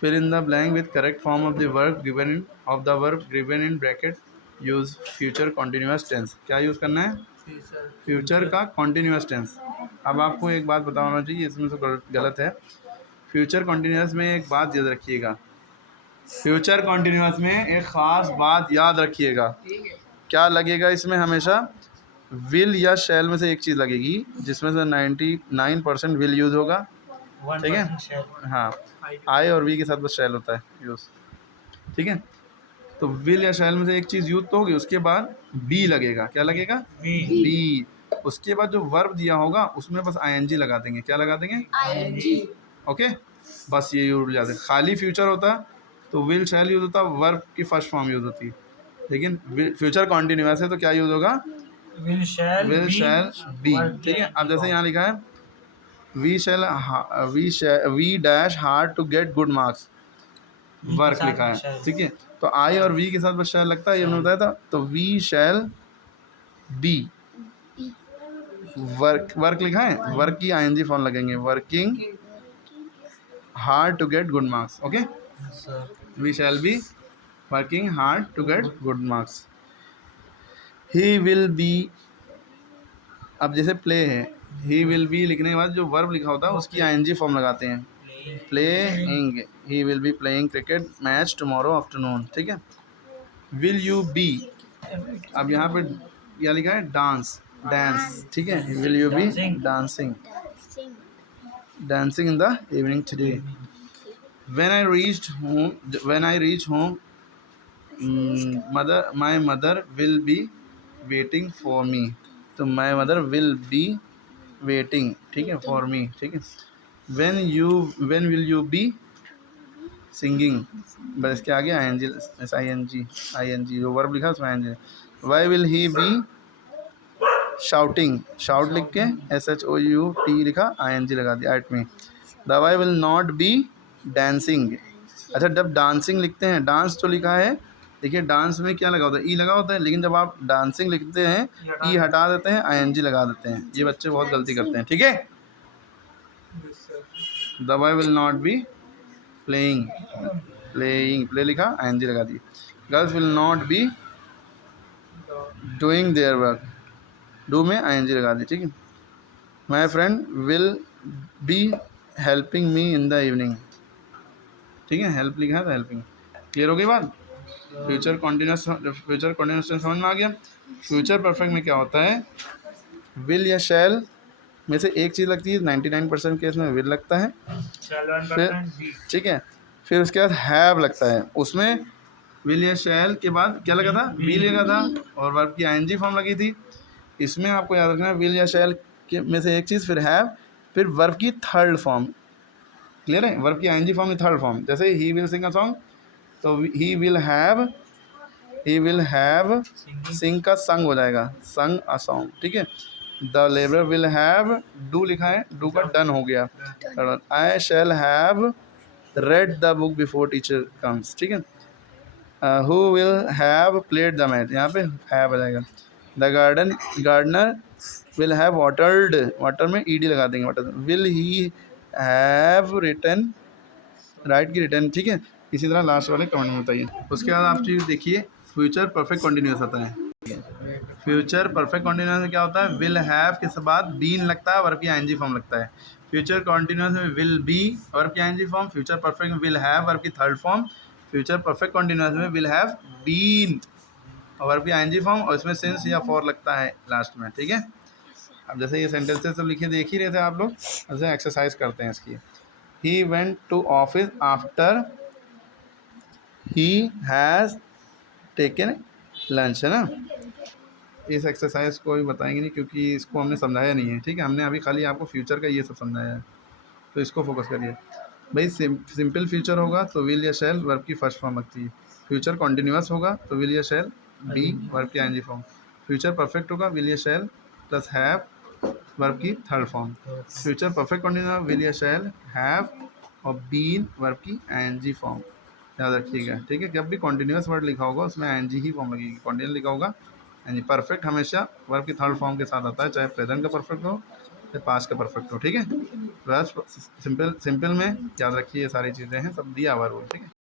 Fill in the blank with correct form of the verb given in bracket. Use future continuous tense. क्या use करना है? Future का continuous tense. अब आपको एक बात बताना चाहिए, इसमें तो गलत है। फ्यूचर कॉन्टिन्यूस में एक बात याद रखिएगा, फ्यूचर कॉन्टिन्यूस में एक ख़ास बात याद रखिएगा। क्या लगेगा इसमें? हमेशा विल या शैल में से एक चीज़ लगेगी, जिसमें से 99% विल यूज़ होगा, ठीक है। हाँ, आई और वी के साथ बस शैल होता है यूज़, ठीक है। तो विल या शैल में से एक चीज़ यूज़ तो होगी, उसके बाद बी लगेगा। क्या लगेगा? बी। उसके बाद जो वर्ब दिया होगा उसमें बस आईएनजी लगा देंगे। क्या लगा देंगे? आईएनजी। ओके, बस ये यूज जाते। खाली फ्यूचर होता तो विल शैल यूज़ होता, वर्ब की फर्स्ट फॉर्म यूज़ होती। लेकिन फ्यूचर कॉन्टिन्यूअस है तो क्या यूज़ होगा? विल शैल बी, ठीक है। अब जैसे यहाँ लिखा है we dash hard to get good marks, work लिखा है, ठीक है। तो आई और वी के साथ बस शैल लगता है, ये हमने बताया था। तो वी शैल बी वर्क लिखा है, वर्क की आईएनजी फॉर्म लगेंगे, working hard to get good marks. Okay, we shall be working hard to get good marks. He will be, अब जैसे प्ले है, ही विल बी लिखने के बाद जो वर्ब लिखा होता है उसकी आईएनजी फॉर्म लगाते हैं, playing. He will be playing cricket match tomorrow afternoon, ठीक है। विल यू बी, अब यहाँ पे क्या लिखा है? डांस, ठीक है। Will you be dancing in the evening today. When I reach home my mother will be waiting for me. तो my mother will be waiting, ठीक है, फॉर मी, ठीक है। When will you be singing, बस इसके आगे ING जो verb लिखा है उसमें ING. Why will he be shouting, shout लिख के SHOUT लिखा, आईएनजी लगा दिया एट में। They will not B dancing. अच्छा, जब डांसिंग लिखते हैं, डांस जो लिखा है, देखिए डांस में क्या लगा होता है? ई लगा होता है, लेकिन जब आप डांसिंग लिखते हैं ई हटा देते हैं, आईएनजी लगा देते हैं। ये बच्चे बहुत गलती करते हैं, ठीक है। They will not be playing, play लिखा, आईएनजी लगा दी। Girls will not be doing their work, do में आईएनजी लगा दी, ठीक है। My friend will be helping me in the evening, ठीक है। हेल्प लिखा है तो हेल्पिंग। क्लियर हो गई बात? फ्यूचर कॉन्टिन्यूस टेंस समझ में आ गया। फ्यूचर परफेक्ट में क्या होता है? विल या शैल में से एक चीज़ लगती है, 99% केस में विल लगता है, फिर, ठीक है। फिर उसके बाद हैव लगता है, उसमें विल या शैल के बाद क्या लगा था? बी लगा था, और वर्ब की आईएनजी फॉर्म लगी थी। इसमें आपको याद रखना है विल या शैल के में से एक चीज़, फिर हैव, फिर वर्ब की थर्ड फॉर्म। क्लियर है? वर्ब की आईएनजी फॉर्म की थर्ड फॉर्म। जैसे he will sing a song, तो ही विल हैव सिंग का संग हो जाएगा, संग अ सॉन्ग, ठीक है। The labour will have, do लिखा है, डू का डन हो गया। I shall have read the book before teacher comes, ठीक है। Who will have played the match, यहाँ पे हैव आ जाएगा। The gardener will have watered, water में ईडी लगा देंगे, water. Will he have written, write की रिटर्न, ठीक है। इसी तरह लास्ट वाले कमेंट में बताइए। उसके बाद आप चीज़ देखिए, फ्यूचर परफेक्ट कॉन्टिन्यूस होता है। फ्यूचर परफेक्ट कॉन्टिन्यूस में क्या होता है? विल हैव के बाद बीन लगता है, वर्ब की आईएनजी फॉर्म लगता है। फ्यूचर कॉन्टिन्यूस में विल बी, वर्ब की आईएनजी फॉर्म। फ्यूचर परफेक्ट में विल हैव, वर्ब की third form. Future perfect continuous में विल हैव बीन, वर्ब की आईएनजी फॉर्म, और इसमें सिंस या फॉर लगता है लास्ट में, ठीक है। अब जैसे ये सेंटेंसेस सब लिखे देख ही रहे थे आप लोग, ऐसे एक्सरसाइज करते हैं इसकी। He went to office after he has taken lunch, है ना। इस एक्सरसाइज को भी बताएंगे नहीं, क्योंकि इसको हमने समझाया नहीं है, ठीक है। हमने अभी खाली आपको फ्यूचर का ये सब समझाया है, तो इसको फोकस करिए भाई। सिंपल फ्यूचर होगा तो विल या शैल वर्ब की फर्स्ट फॉर्म लगती है। फ्यूचर कॉन्टिन्यूस होगा तो विल या शैल बी, वर्ब की आईएनजी फॉर्म। फ्यूचर परफेक्ट होगा विल या शैल प्लस हैव, वर्ब की third form. Future perfect continuous will या शैल हैव और बीन, वर्ब की आईएनजी फॉर्म। याद रखिएगा, ठीक है। जब भी कॉन्टिन्यूस वर्ड लिखा होगा उसमें आईएनजी ही फॉर्म लगेगी, कॉन्टिन्यूस लिखा होगा। यानी परफेक्ट हमेशा वर्ब की थर्ड फॉर्म के साथ आता है, चाहे प्रेजेंट का परफेक्ट हो पास का परफेक्ट हो, ठीक है। बस सिंपल सिंपल में याद रखिए, ये सारी चीज़ें हैं, सब दिया हुआ रूल, ठीक है।